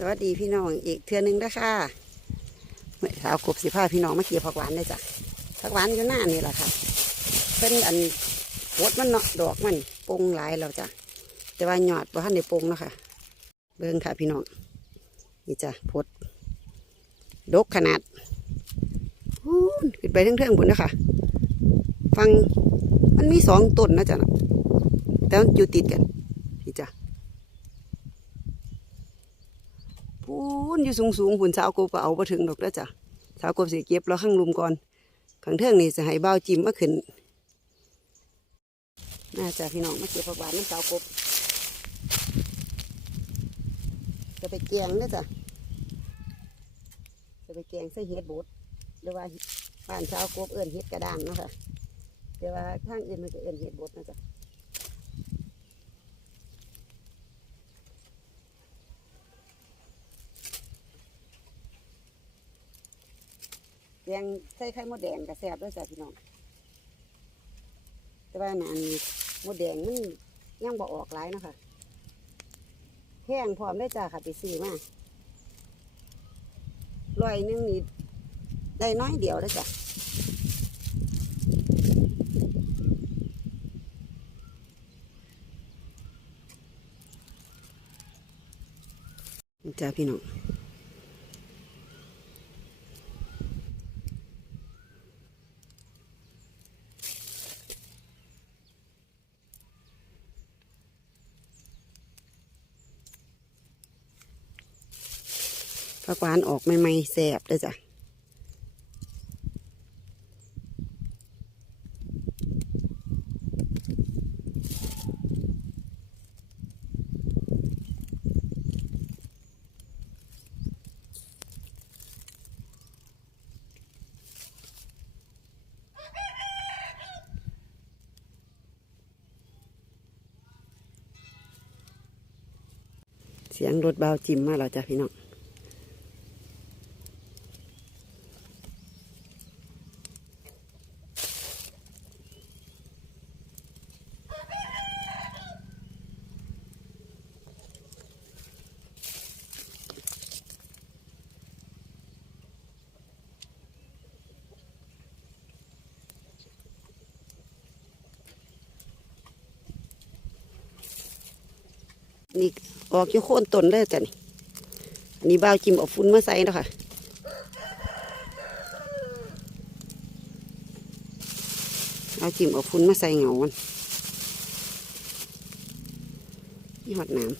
สวัสดีพี่น้องอีกเทือหนึงนะคะเมื่อเช้ากบสิพาพี่น้องมาเกี่ยวผักหวานเลยจ้ะผักหวานอยู่หน้านี่แหละค่ะเพิ่นอันวดมันเนาะดอกมันปงหลายแล้วจ้ะแต่ว่าหยอดว่าท่านได้ปงเนาะค่ะเบิ่งค่ะพี่น้องนี่จ้ะพดดกขนาดพูขึ้นไปเทิงๆบนนะคะฟังมันมีสองต้นนะจ๊ะเนาะแต่มันอยู่ติดกันพี่จ้ะ พูนอยู่สูงสูงๆหุ่นสาวกบก็เอาไปถึงดอกแล้วจ้ะสาวกบสิเก็บแล้วข้างลุมก่อนข้างเทิงนี่จะให้เบ้าจิ้มมาขึ้นน่าจะพี่น้องมาเก็บผักหวานน้ำสาวกบจะไปแกงนะจ้ะจะไปแกงใส่เห็ดบดหรือว่าบ้านสาวกบเอิ้นเห็ดกระด้างนะคะแต่ว่าทางอื่นมันจะเอิ้นเห็ดบดนะจ๊ะ แดงใส่ไข่มดแดงกับแซ่บด้วยจ้ะพี่น้อง แต่ว่าหนานี้มดแดงมันยังบ่ออกหลายนะคะแห้งพร้อมได้จ้ะค่ะไปซื้อมาร้อยหนึงนี่ได้น้อยเดียวแล้วจ้ะจ้าพี่น้อง ผักหวานออกใหม่ๆแสบเลยจ้ะเสียงรถเบาจิ้มมาแล้วจ้ะพี่น้อง นี่ออกอยู่โค่นต้นเลยจ้ะนี่อันนี้บ้าวจิมเอาฟุ้นมาใส่แล้วค่ะเอาจิมเอาฟุ้นมาใส่เหงาันนี่หอดน้ำ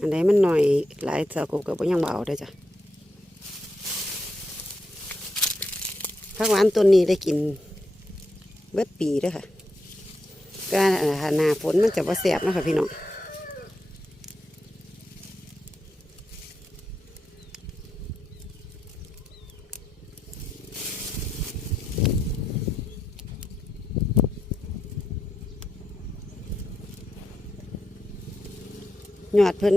อันใดมันหน่อยหลายสาวกบกับยังเบาได้จ้ะผักหวานต้นนี้ได้กินเบิดปีด้วยค่ะ ก็หนาฝนมันจะว่าแสบนาะคะพี่น้องยอดเพิ่น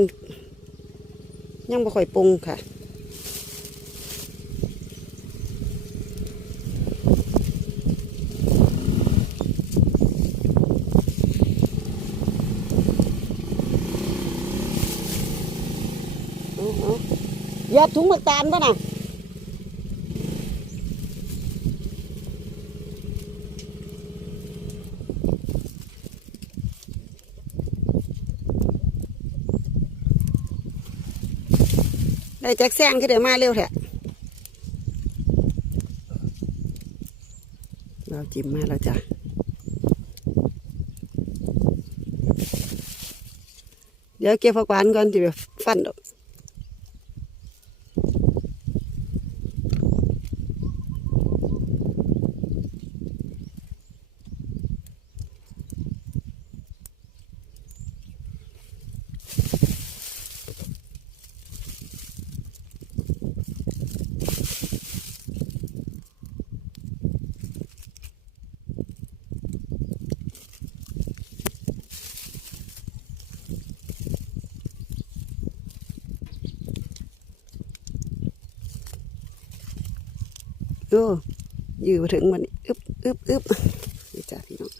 ยังบ่ค่อยปรุงค่ะ เอาเอา เหยับถุงหมึกตาลป่ะน่ะได้แจ็คแซงขึ้นเดี๋ยวมาเร็วแท้เราจิ้มมาแล้วจ้ะเดี๋ยวเก็บผักหวานก่อนจะไปฟันดอก โอ้ยืมาถึงมันอึบอึบอึบนี่จ้าพี่น้อง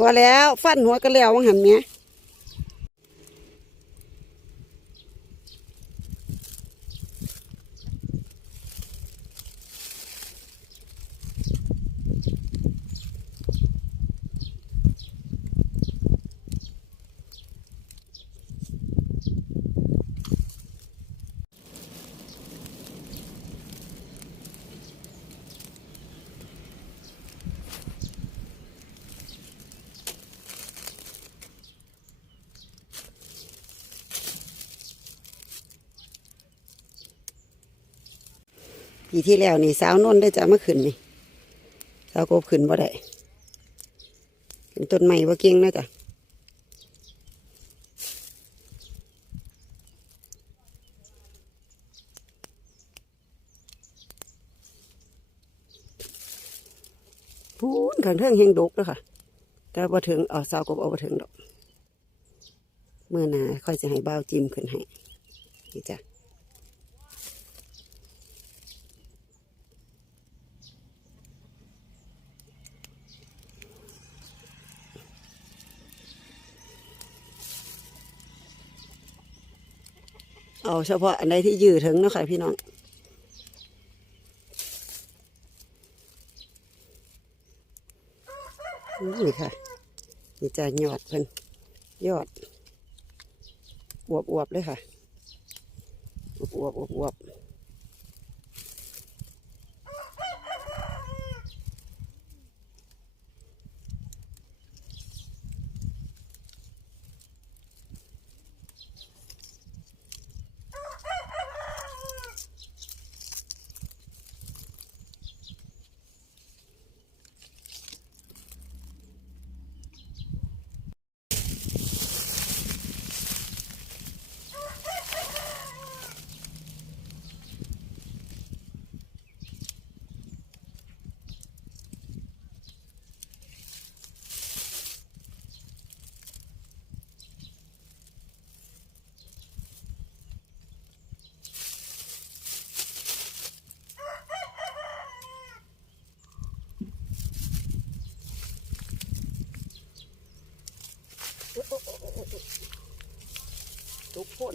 บ่แล้ว ฟันหัวก็แล้ววังหันเนี้ย ปีที่แล้วนี่สาวนนได้จะมาขึ้นนี่สาวกบขึ้นบ่ได้ขึ้นต้นไม้บ่เก่งนะจ๊ะพูนขังเทิงเฮงดกแล้วค่ะ แต่บ่ถึงเอาสาวกบเอาบ่ถึงดอก เมื่อหนาค่อยจะให้บ้าจิ้มขึ้นให้นี่จ้ะ เอาเฉพาะอันใดที่ยืดถึงเนาะค่ะพี่น้องนี่ค่ะนี่จะยอดเพิ่นยอดอวบอวบๆเลยค่ะอวบอวบอวบอวบ ทุกคน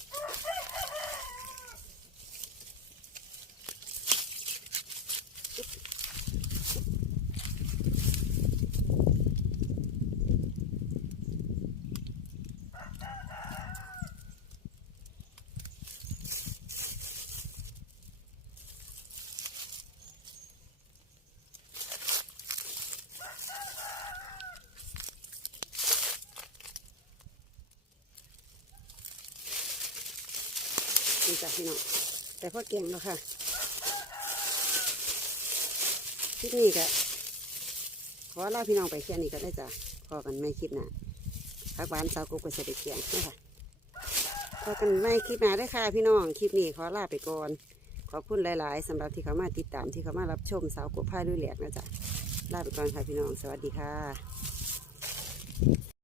พี่น้องแต่พ่อเก่งแล้วค่ะคลิปนี้ก็ขอลาพี่น้องไปแค่นี้ก็ได้จ้ะพอกันไม่คลิปหน้าพักบ้านสาวกุ๊กก็เสด็จเกียงนะคะพอกันไม่คลิปหน้าได้ค่ะพี่น้องคลิปนี้ขอลาไปก่อนขอบคุณหลาย ๆสำหรับที่เขามาติดตามที่เขามารับชมสาวกุ๊กพาด้วยแหลกนะจ๊ะลาไปก่อนค่ะพี่น้องสวัสดีค่ะ